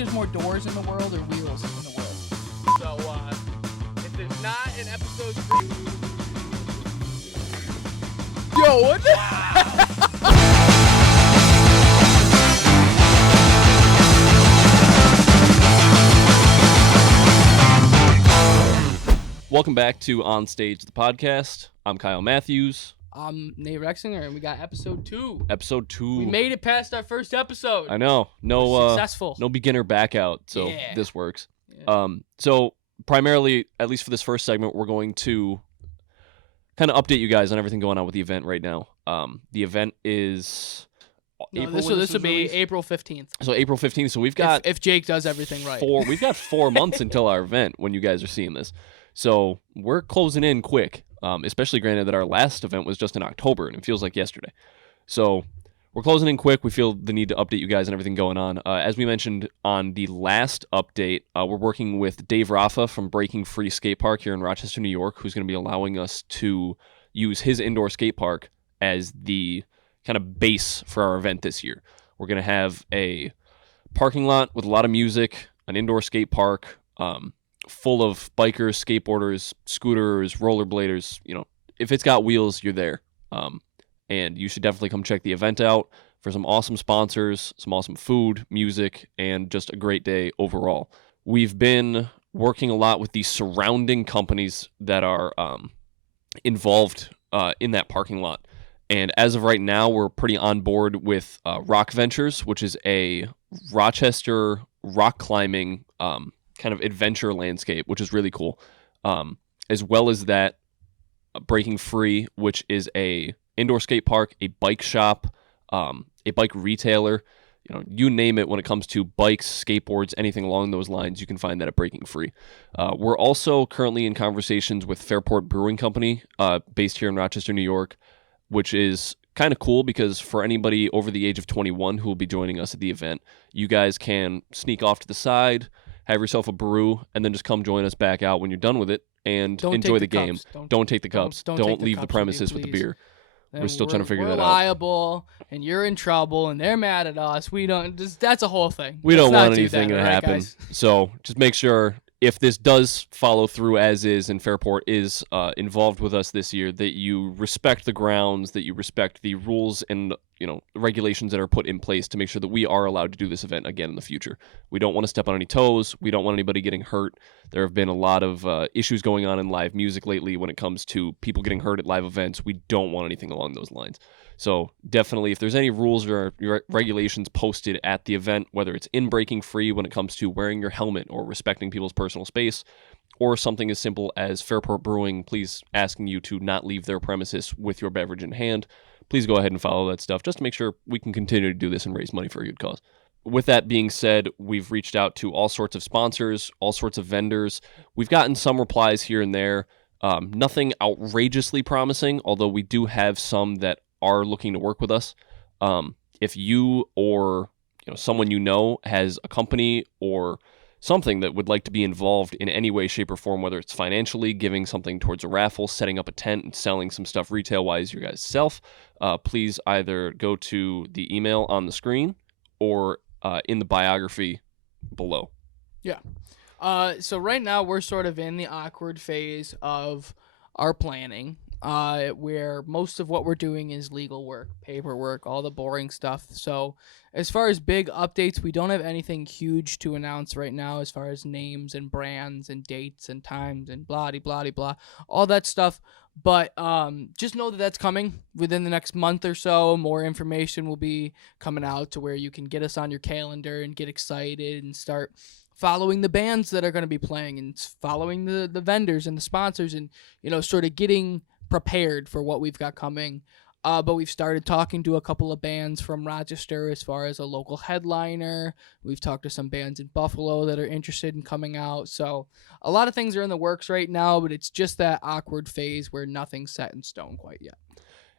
there's more doors in the world or wheels in the world? So, if there's not an episode 3... Yo, what the... Welcome back to On Stage, the podcast. I'm Kyle Matthews. I'm Nate Rexinger, and we got episode 2. Episode 2. We made it past our first episode. I know. Successful. No beginner back out, so Yeah. this works. Yeah. So primarily, at least for this first segment, we're going to kind of update you guys on everything going on with the event right now. The event is This will be April 15th. So April 15th. So we've got if Jake does everything right. We've got 4 months until our event when you guys are seeing this. So we're closing in quick, especially granted that our last event was just in October, and it feels like yesterday. So we're closing in quick. We feel the need to update you guys on everything going on. As we mentioned on the last update, we're working with Dave Rafa from Breaking Free Skate Park here in Rochester, New York, who's going to be allowing us to use his indoor skate park as the kind of base for our event this year. We're going to have a parking lot with a lot of music, an indoor skate park, full of bikers, skateboarders, scooters, rollerbladers. You know, if it's got wheels, you're there. And you should definitely come check the event out for some awesome sponsors, some awesome food, music, and just a great day overall. We've been working a lot with the surrounding companies that are involved in that parking lot. And as of right now, we're pretty on board with Rock Ventures, which is a Rochester rock climbing kind of adventure landscape, which is really cool. As well as that, Breaking Free, which is a indoor skate park, a bike shop, a bike retailer. You know, you name it when it comes to bikes, skateboards, anything along those lines, you can find that at Breaking Free. We're also currently in conversations with Fairport Brewing Company, based here in Rochester, New York, which is kind of cool because for anybody over the age of 21 who will be joining us at the event, you guys can sneak off to the side, have yourself a brew, and then just come join us back out when you're done with it and enjoy the game. Don't take the cups. Don't leave the premises with the beer. We're still trying to figure that out. We're liable, and you're in trouble, and they're mad at us. We don't. That's a whole thing. We don't want anything to happen. So just make sure if this does follow through as is, and Fairport is involved with us this year, that you respect the grounds, that you respect the rules and regulations that are put in place to make sure that we are allowed to do this event again in the future. We don't want to step on any toes. We don't want anybody getting hurt. There have been a lot of issues going on in live music lately when it comes to people getting hurt at live events. We don't want anything along those lines. So definitely, if there's any rules or regulations posted at the event, whether it's in Breaking Free when it comes to wearing your helmet or respecting people's personal space, or something as simple as Fairport Brewing, please asking you to not leave their premises with your beverage in hand, please go ahead and follow that stuff just to make sure we can continue to do this and raise money for a good cause. With that being said, we've reached out to all sorts of sponsors, all sorts of vendors. We've gotten some replies here and there. Nothing outrageously promising, although we do have some that are looking to work with us. If you or someone has a company or something that would like to be involved in any way, shape, or form, whether it's financially, giving something towards a raffle, setting up a tent, and selling some stuff retail-wise your guys' self, please either go to the email on the screen or in the biography below. Yeah. So right now we're sort of in the awkward phase of our planning, where most of what we're doing is legal work, paperwork, all the boring stuff. So as far as big updates, we don't have anything huge to announce right now as far as names and brands and dates and times and blah, all that stuff. But just know that that's coming within the next month or so. More information will be coming out to where you can get us on your calendar and get excited and start following the bands that are going to be playing and following the vendors and the sponsors and, sort of getting prepared for what we've got coming. But we've started talking to a couple of bands from Rochester as far as a local headliner. We've talked to some bands in Buffalo that are interested in coming out. So a lot of things are in the works right now, but it's just that awkward phase where nothing's set in stone quite yet.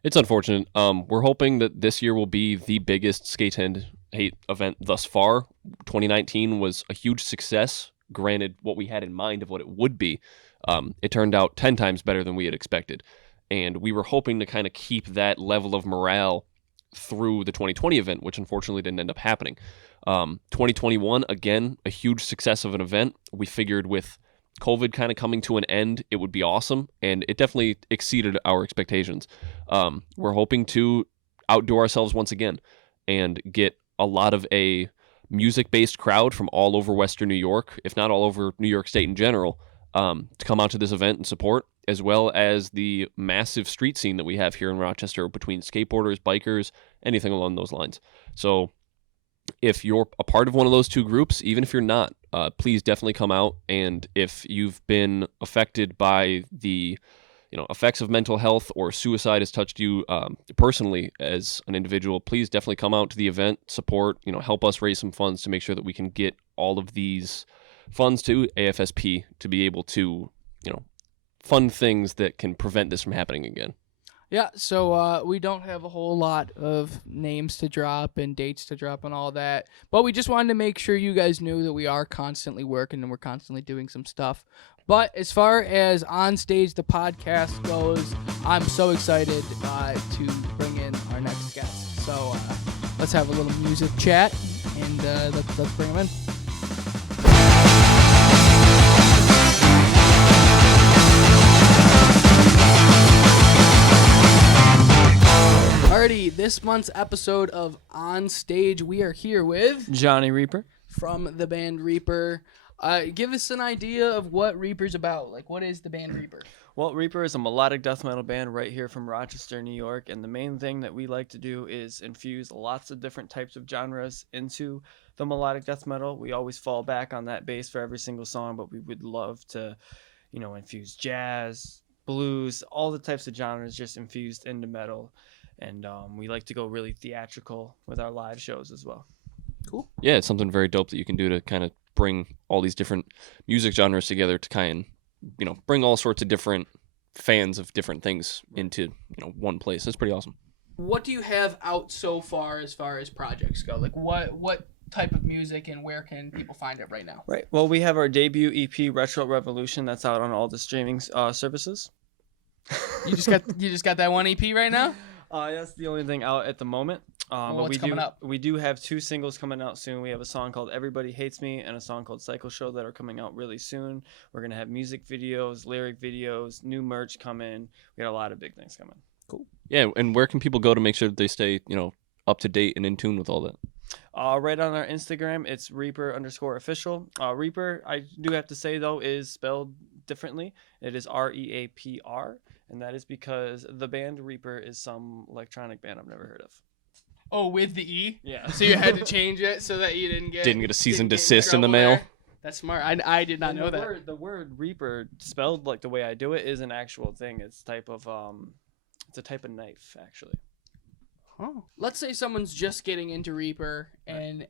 It's unfortunate. We're hoping that this year will be the biggest Skate and Hate event thus far. 2019 was a huge success. Granted, what we had in mind of what it would be, it turned out 10 times better than we had expected. And we were hoping to kind of keep that level of morale through the 2020 event, which unfortunately didn't end up happening. 2021, again, a huge success of an event. We figured with COVID kind of coming to an end, it would be awesome, and it definitely exceeded our expectations. We're hoping to outdo ourselves once again and get a lot of a music-based crowd from all over Western New York, if not all over New York State in general, to come out to this event and support, as well as the massive street scene that we have here in Rochester between skateboarders, bikers, anything along those lines. So if you're a part of one of those two groups, even if you're not, please definitely come out. And if you've been affected by the effects of mental health or suicide has touched you personally as an individual, please definitely come out to the event, support, help us raise some funds to make sure that we can get all of these funds to AFSP to be able to, fund things that can prevent this from happening again. Yeah, so we don't have a whole lot of names to drop and dates to drop and all that, but we just wanted to make sure you guys knew that we are constantly working and we're constantly doing some stuff. But as far as On Stage the podcast goes, I'm so excited to bring in our next guest. So let's have a little music chat and let's bring him in. Alrighty, this month's episode of On Stage, we are here with Johnny ReapR. from the band ReapR. Give us an idea of what ReapR's about. Like, what is the band ReapR? Well, ReapR is a melodic death metal band right here from Rochester, New York, and the main thing that we like to do is infuse lots of different types of genres into the melodic death metal. We always fall back on that bass for every single song, but we would love to, infuse jazz, blues, all the types of genres just infused into metal. And we like to go really theatrical with our live shows as well. Cool. Yeah, it's something very dope that you can do to kind of bring all these different music genres together to kind of, bring all sorts of different fans of different things into, one place. That's pretty awesome. What do you have out so far as projects go? Like, what type of music and where can people find it right now? Right. Well, we have our debut EP, Retro Revolution, that's out on all the streaming services. You just got that one EP right now? That's the only thing out at the moment. But what's coming up? We do have 2 singles coming out soon. We have a song called Everybody Hates Me and a song called Cycle Show that are coming out really soon. We're going to have music videos, lyric videos, new merch coming. We got a lot of big things coming. Cool. Yeah, and where can people go to make sure that they stay, up to date and in tune with all that? Right on our Instagram, it's ReapR_official. ReapR, I do have to say, though, is spelled differently. It is ReapR. And that is because the band ReapR is some electronic band I've never heard of. Oh, with the E? Yeah. So you had to change it so that you didn't get a cease and get desist in the trouble mail. there? That's smart. I did not know that. The word ReapR, spelled like the way I do it, is an actual thing. It's a type of knife, actually. Oh. Let's say someone's just getting into ReapR and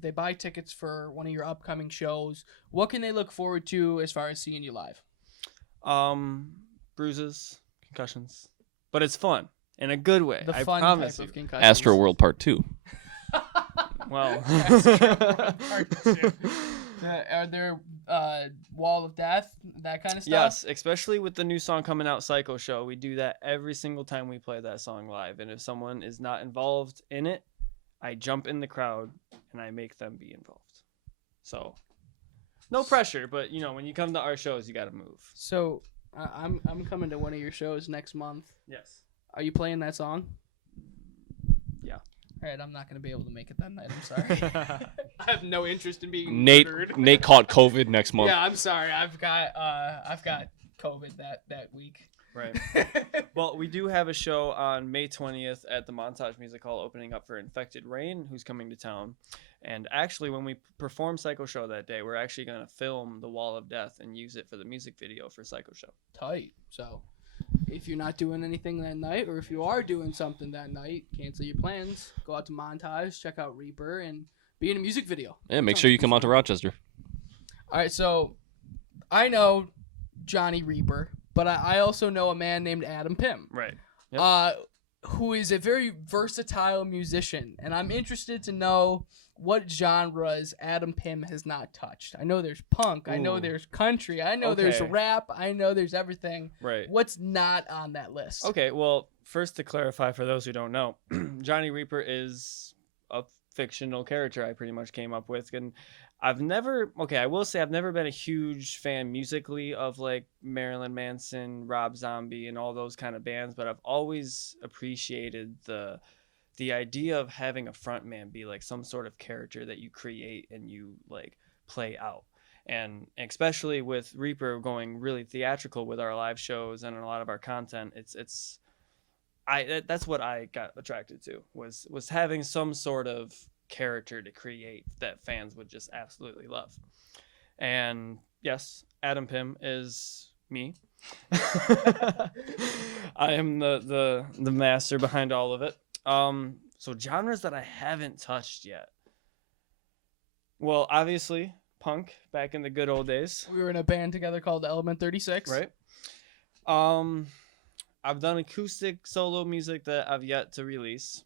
they buy tickets for one of your upcoming shows. What can they look forward to as far as seeing you live? Bruises, concussions, but it's fun in a good way. The I fun promise type you. of concussions. Astro World Part 2. Well, Are there Wall of Death, that kind of stuff? yes, especially with the new song coming out, Psycho Show. We do that every single time we play that song live. And if someone is not involved in it, I jump in the crowd and I make them be involved. So, no pressure, but when you come to our shows, you got to move. So, I'm coming to one of your shows next month. Yes. Are you playing that song? Yeah. All right, I'm not going to be able to make it that night. I'm sorry. I have no interest in being Nate murdered. caught COVID next month. Yeah, I'm sorry. I've got COVID that week. Right. Well, we do have a show on May 20th at the Montage Music Hall opening up for Infected Rain, who's coming to town. And actually, when we perform Psycho Show that day, we're actually going to film The Wall of Death and use it for the music video for Psycho Show. Tight. So, if you're not doing anything that night, or if you are doing something that night, cancel your plans. Go out to Montage, check out ReapR, and be in a music video. Yeah, make sure you come out to Rochester. All right, so I know Johnny ReapR, but I also know a man named Adam Pym. Right. Yep. Who is a very versatile musician, and I'm interested to know what genres Adam Pym has not touched. I know there's punk, I know there's country, I know there's Okay. rap, I know there's everything. Right. What's not on that list? Okay, well, first to clarify for those who don't know, Johnny ReapR is a fictional character I pretty much came up with, and I will say I've never been a huge fan musically of like Marilyn Manson, Rob Zombie, and all those kind of bands, but I've always appreciated the idea of having a front man be like some sort of character that you create and you like play out. And especially with ReapR going really theatrical with our live shows and a lot of our content, that's what I got attracted to was having some sort of character to create that fans would just absolutely love. And yes, Adam Pym is me. I am the master behind all of it. So genres that I haven't touched yet. Well, obviously punk back in the good old days. We were in a band together called Element 36. Right. I've done acoustic solo music that I've yet to release.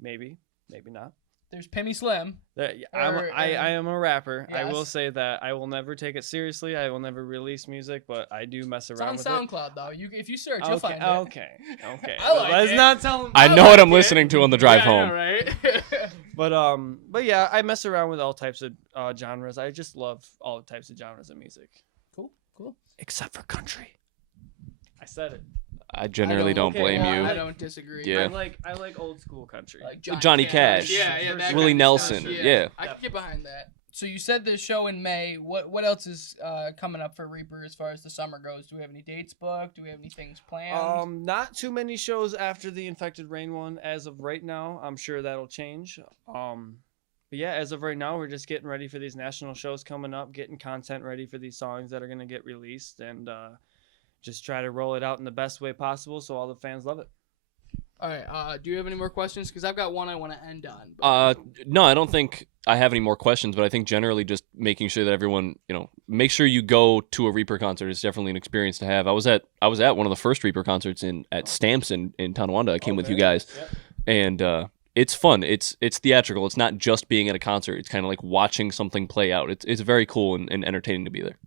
Maybe not. There's Pimmy Slim. I am a rapper. Yes. I will say that I will never take it seriously. I will never release music, but I do mess It's around on with SoundCloud though. If you search, it. you'll find it. Okay. I like Let's it. not tell them. I know what I'm listening to on the drive Yeah, I home. know, right? But yeah, I mess around with all types of genres. I just love all types of genres of music, Cool. except for country. I said it. I generally don't okay, blame well, you. I don't disagree. Yeah. I like old school country. Like Johnny Cash. Yeah, that Willie kind of stuff, Nelson. Yeah. I can get behind that. So you said the show in May. What else is coming up for ReapR as far as the summer goes? Do we have any dates booked? Do we have any things planned? Not too many shows after the Infected Rain one as of right now. I'm sure that'll change. But yeah, as of right now, we're just getting ready for these national shows coming up, getting content ready for these songs that are gonna get released, and just try to roll it out in the best way possible so all the fans love it. All right. Do you have any more questions? Because I've got one I want to end on. No, I don't think I have any more questions, but I think generally just making sure that everyone, make sure you go to a ReapR concert is definitely an experience to have. I was at one of the first ReapR concerts at Stamps in Tonawanda. I came with you guys, and it's fun. It's theatrical. It's not just being at a concert. It's kind of like watching something play out. It's very cool and entertaining to be there.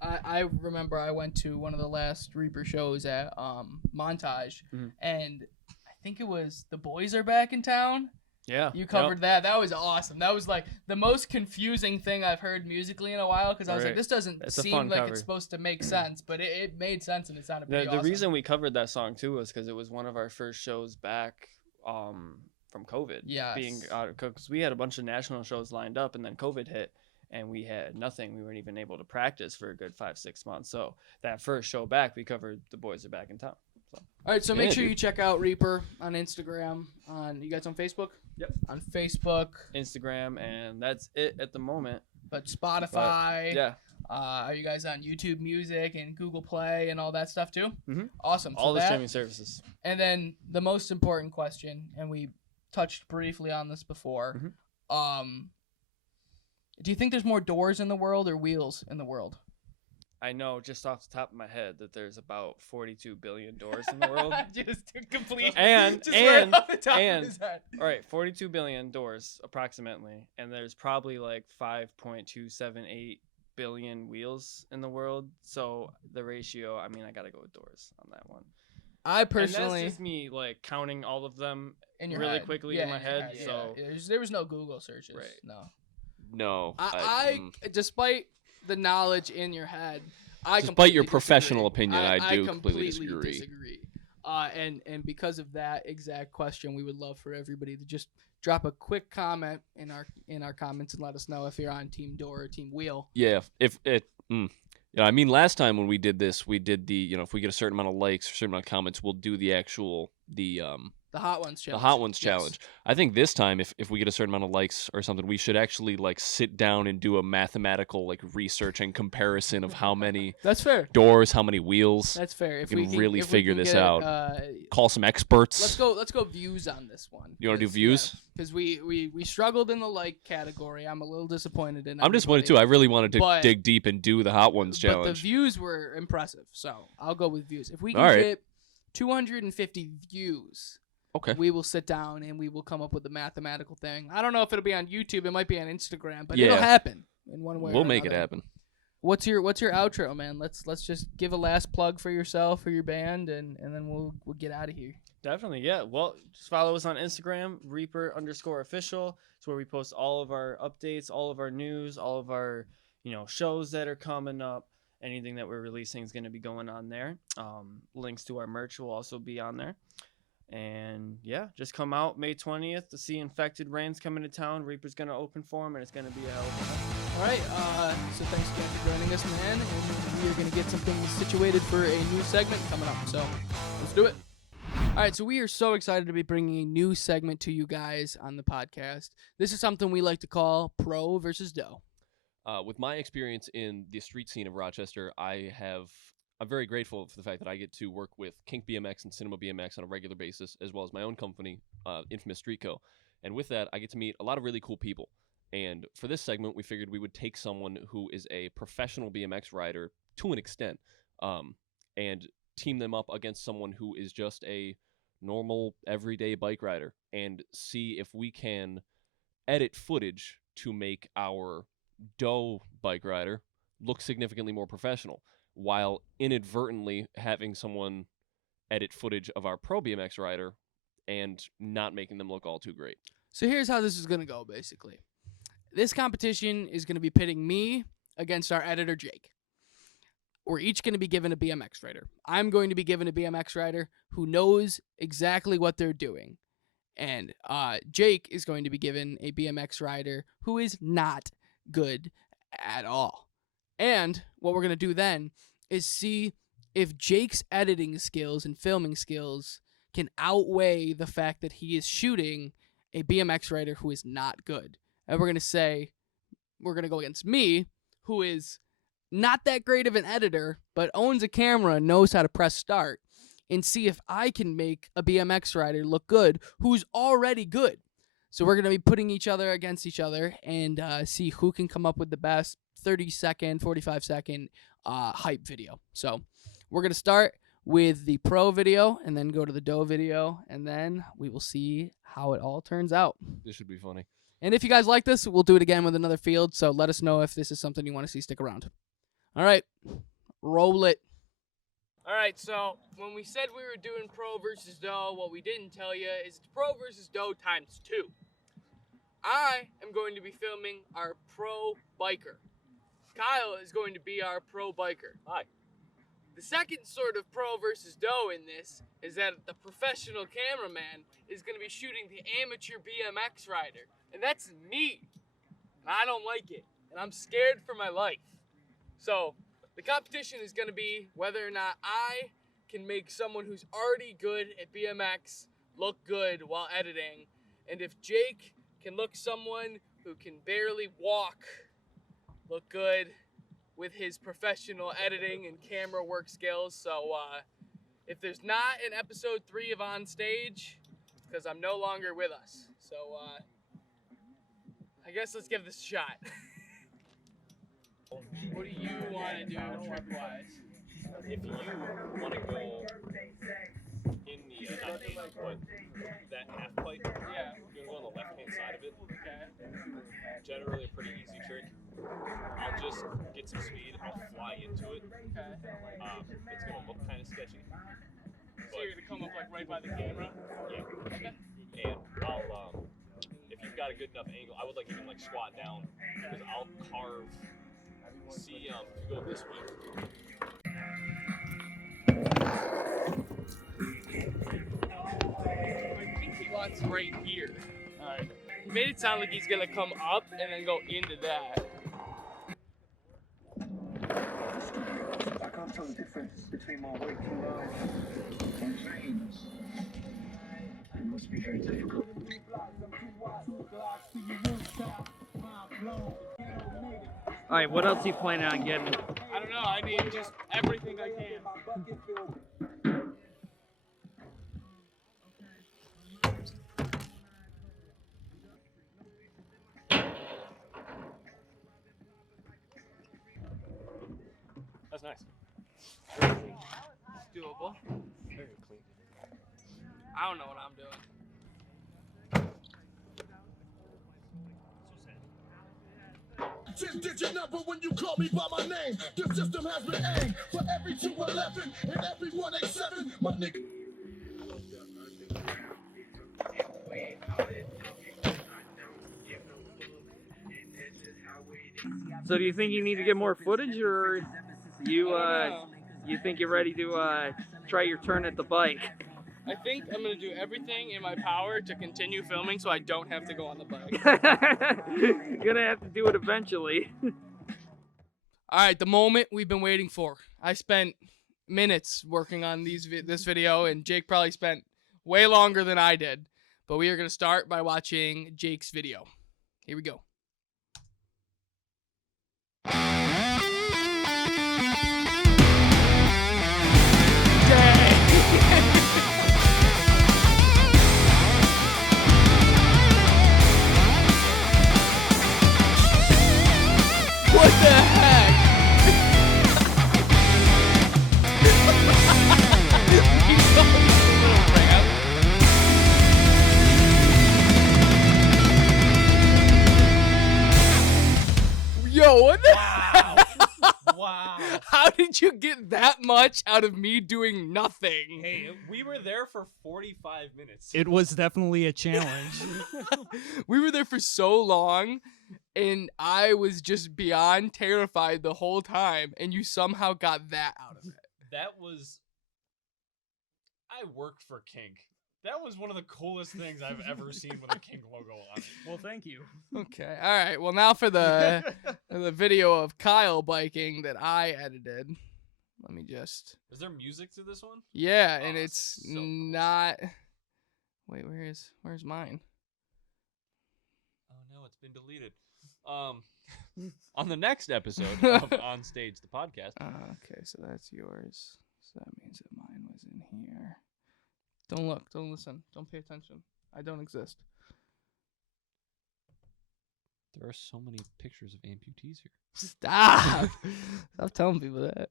I remember I went to one of the last ReapR shows at Montage, and I think it was The Boys Are Back in Town. Yeah. You covered that. That was awesome. That was like the most confusing thing I've heard musically in a while because I was like, this doesn't seem like it's supposed to make sense, but it made sense and it sounded pretty awesome. The reason we covered that song too was because it was one of our first shows back from COVID. Yeah. Because we had a bunch of national shows lined up and then COVID hit. And we had nothing. We weren't even able to practice for a good 5-6 months. So that first show back, we covered The Boys Are Back in Town. So. All right, so make sure you check out ReapR on Instagram. You guys on Facebook? Yep. On Facebook, Instagram, and that's it at the moment. But Spotify. Yeah. Are you guys on YouTube Music and Google Play and all that stuff too? Mm-hmm. Awesome. All the streaming services. And then the most important question, and we touched briefly on this before. Do you think there's more doors in the world or wheels in the world? I know just off the top of my head that there's about 42 billion doors in the world. Just complete. And right off the top of his head. All right, 42 billion doors approximately, and there's probably like 5.278 billion wheels in the world. So the ratio, I mean, I gotta go with doors on that one. I personally, and that's just me like counting all of them in your really head. quickly in my head. So there was no Google searches. Right. No. I despite the knowledge in your head, despite your professional disagree. opinion, I do completely disagree. And because of that exact question, we would love for everybody to just drop a quick comment in our comments and let us know if you're on Team Door or Team Wheel. Yeah, I mean, last time when we did this, we did the if we get a certain amount of likes or a certain amount of comments, we'll do the actual the Hot Ones challenge. The Hot Ones challenge. I think this time, if we get a certain amount of likes or something, we should actually like sit down and do a mathematical like research and comparison of how many That's fair. doors, how many wheels. That's fair. If we can really figure this get, out. Call some experts. Let's go views on this one. You want to do views? Because we struggled in the like category. I'm a little disappointed in. I'm disappointed too. I really wanted to dig deep and do the Hot Ones challenge. But the views were impressive, so I'll go with views. If we can get 250 views. Okay. We will sit down and we will come up with a mathematical thing. I don't know if it'll be on YouTube. It might be on Instagram, but it'll happen in one way. We'll make it happen. what's your outro, man? Let's just give a last plug for yourself or your band, and then we'll get out of here. Definitely, yeah. Well, just follow us on Instagram, Reaper_official. It's where we post all of our updates, all of our news, all of our shows that are coming up. Anything that we're releasing is going to be going on there. Links to our merch will also be on there. And yeah, just come out May 20th to see Infected Rain's coming to town. Reaper's going to open for him, and it's going to be a hell of a night. All right, so thanks again for joining us, man. And we are going to get some things situated for a new segment coming up. So let's do it. All right, so we are so excited to be bringing a new segment to you guys on the podcast. This is something we like to call Pro versus Doe. With my experience in the street scene of Rochester, I'm very grateful for the fact that I get to work with Kink BMX and Cinema BMX on a regular basis, as well as my own company, Infamous Street Co. And with that, I get to meet a lot of really cool people. And for this segment, we figured we would take someone who is a professional BMX rider to an extent, and team them up against someone who is just a normal, everyday bike rider, and see if we can edit footage to make our Doe bike rider look significantly more professional, while inadvertently having someone edit footage of our pro BMX rider and not making them look all too great. So here's how this is going to go, basically. This competition is going to be pitting me against our editor, Jake. We're each going to be given a BMX rider. I'm going to be given a BMX rider who knows exactly what they're doing. And Jake is going to be given a BMX rider who is not good at all. And what we're going to do then is see if Jake's editing skills and filming skills can outweigh the fact that he is shooting a BMX rider who is not good. And we're going to go against me, who is not that great of an editor, but owns a camera and knows how to press start, and see if I can make a BMX rider look good who's already good. So we're going to be putting each other against each other and see who can come up with the best 30-second, 45-second hype video. So we're going to start with the pro video and then go to the Doe video, and then we will see how it all turns out. This should be funny. And if you guys like this, we'll do it again with another field, so let us know if this is something you want to see stick around. All right, roll it. All right, so when we said we were doing pro versus Doe, what we didn't tell you is it's pro versus Doe times 2. I am going to be filming our pro biker. Kyle is going to be our pro biker. Hi. The second sort of pro versus Doe in this is that the professional cameraman is going to be shooting the amateur BMX rider. And that's me. And I don't like it. And I'm scared for my life. So the competition is going to be whether or not I can make someone who's already good at BMX look good while editing. And if Jake can look someone who can barely walk look good with his professional editing and camera work skills. So if there's not an episode 3 of On Stage, it's because I'm no longer with us. So I guess let's give this a shot. What do you want to do trip-wise? If you want to go in the that half pipe, Yeah. you're going to go on the left-hand side of it. Okay. Generally a pretty easy trick. I'll just get some speed, I'll fly into it. Okay. It's going to look kind of sketchy. So you're going to come up like right by the camera? Yeah. Okay. And I'll, if you've got a good enough angle, I would like even like squat down, because I'll carve. See, if you go this way. I think he wants right here. Alright. He made it sound like he's gonna come up and then go into that. I can't tell the difference between my waking life and dreams. It must be very difficult. All right, what else are you planning on getting? I don't know, I need just everything I can. That's nice. It's doable. Very clean. I don't know what I'm doing. 10-digit number when you call me by my name. The system has been aimed for every 211 and every 187. My nigga. So do you think you need to get more footage, or you think you're ready to try your turn at the bike? I think I'm gonna do everything in my power to continue filming so I don't have to go on the bike. You're gonna have to do it eventually. All right, the moment we've been waiting for. I spent minutes working on this video, and Jake probably spent way longer than I did. But we are gonna start by watching Jake's video. Here we go. What the heck? He's going on a little ramp. Yo, what the heck? Wow. How did you get that much out of me doing nothing? Hey, we were there for 45 minutes. It was definitely a challenge. We were there for so long, and I was just beyond terrified the whole time, and you somehow got that out of it. That was... I worked for Kink. That was one of the coolest things I've ever seen with a Kink logo on it. Well, thank you. Okay, all right. Well, now for the video of Kyle biking that I edited. Let me just... Is there music to this one? Yeah, Oh, and it's so cool. not... Wait, where's mine? Oh no, it's been deleted. On the next episode of On Stage, the podcast. Okay, so that's yours. So that means that mine was in here. Don't look, don't listen, don't pay attention. I don't exist. There are so many pictures of amputees here. Stop! Stop telling people that.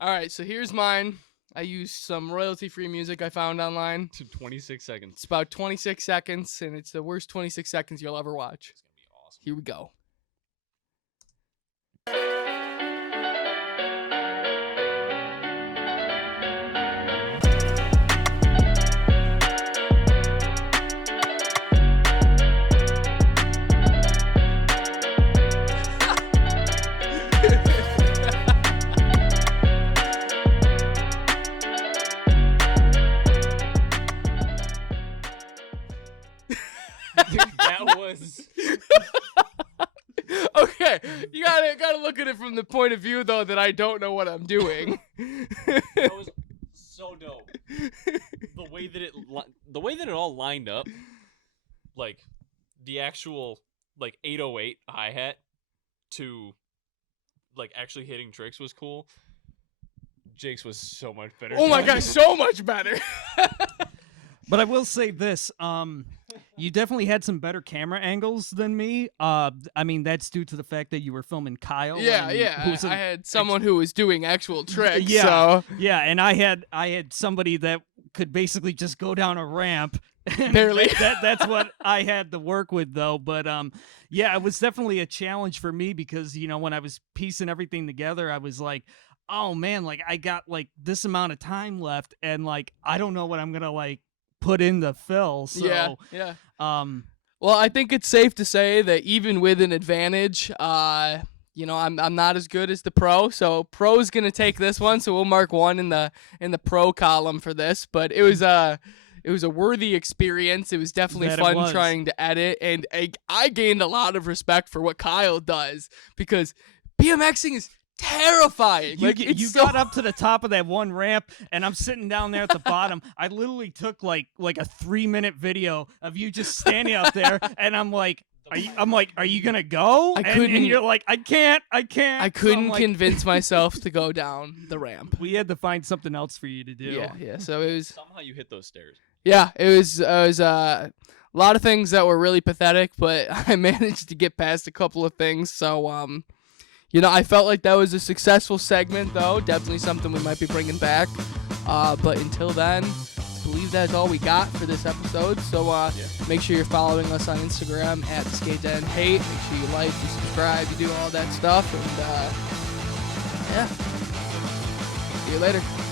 All right, so here's mine. I used some royalty-free music I found online. To 26 seconds. It's about 26 seconds, and it's the worst 26 seconds you'll ever watch. It's gonna be awesome. Here we go. That was... Okay, you gotta look at it from the point of view though that I don't know what I'm doing. That was so dope. The way that it all lined up, like the actual like 808 hi-hat to like actually hitting tricks was cool. Jake's was so much better. Oh my gosh, so much better. But I will say this, you definitely had some better camera angles than me. I mean, that's due to the fact that you were filming Kyle. Yeah, and yeah. who's I had someone who was doing actual tricks. Yeah, So yeah, and I had somebody that could basically just go down a ramp. And Barely. That's what I had to work with, though. But yeah, it was definitely a challenge for me because when I was piecing everything together, I was like, oh man, like I got like this amount of time left, and like I don't know what I'm gonna like put in the fill. So yeah. well, I think it's safe to say that even with an advantage, I'm not as good as the pro. So pro's gonna take this one. So we'll mark 1 in the pro column for this. But it was a worthy experience. It was definitely That it fun was. trying to edit, and I gained a lot of respect for what Kyle does because BMXing is terrifying. You, Like you it's got so- up to the top of that one ramp, and I'm sitting down there at the bottom. I literally took like a 3-minute video of you just standing up there, and I'm like, are you gonna go? I And couldn't- you're like, I can't. I So couldn't I'm like, convince myself to go down the ramp. We had to find something else for you to do. Yeah. So it was. Somehow you hit those stairs. Yeah, it was a lot of things that were really pathetic, but I managed to get past a couple of things. So, I felt like that was a successful segment, though. Definitely something we might be bringing back. But until then, believe that's all we got for this episode. So make sure you're following us on Instagram at Skate and Hate. Make sure you like, you subscribe, you do all that stuff. And yeah, see you later.